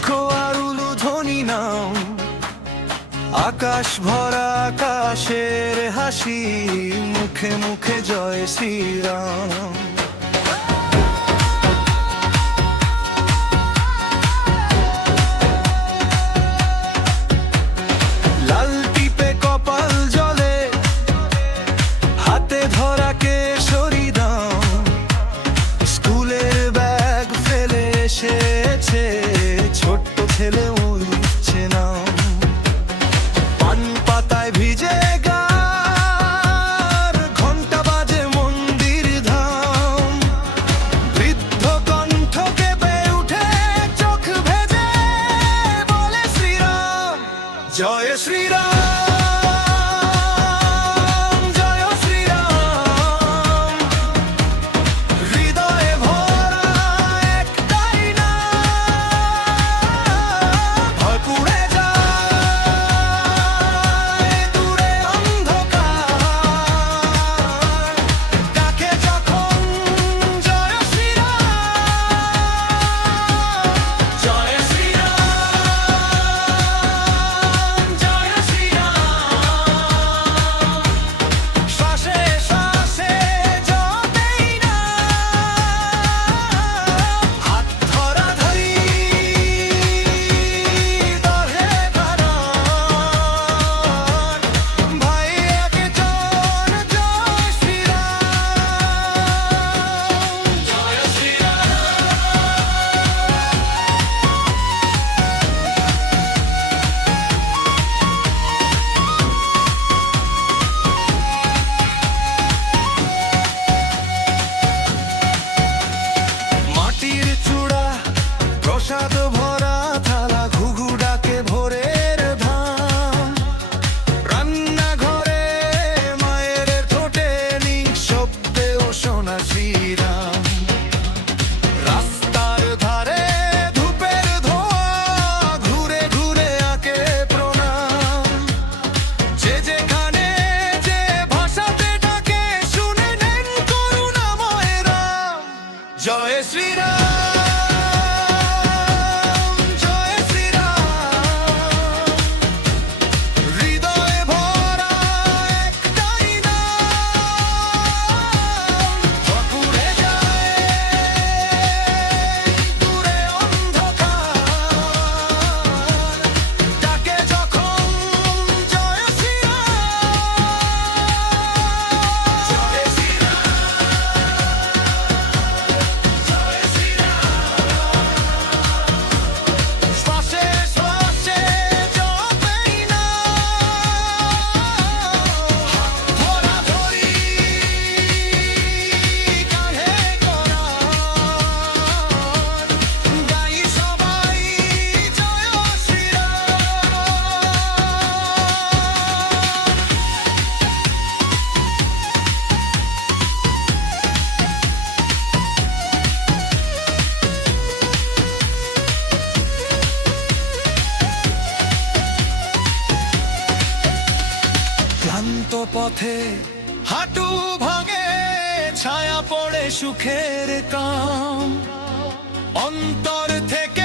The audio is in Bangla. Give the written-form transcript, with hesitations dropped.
শঙ্খ আর উলুধ্বনি নাও, আকাশ ভরা আকাশের হাসি, মুখে মুখে জয় শ্রীরাম। লাল টিপে কপাল জলে, হাতে ধরা কেশরী দাম, স্কুলের ব্যাগ ফেলে এসেছে ছোট্ট ছেলে উঠছে নাম। পান পাতায় ভিজে গার, ঘন্টা বাজে মন্দির ধাম, বৃদ্ধ কণ্ঠ কেঁপে উঠে চোখ ভেজে বলে শ্রীরাম জয় শ্রীরাম। প্রসাদ ভরা থালা, ঘুঘু ডাকে ভোরের ধাম, রান্নাঘরে মায়ের ঠোঁটে নিঃশব্দেও শোনা শ্রীরাম। রাস্তার ধারে ধূপের ধোঁয়া, ঘুরে ঘুরে আঁকে প্রণাম, যে যেখানে যে ভাষাতে ডাকে শুনে নেন করুণাময় রাম জয় শ্রীরাম। ক্লান্ত পথে হাঁটু ভাঙে, ছায়া পড়ে সুখের কাম, অন্তর থেকে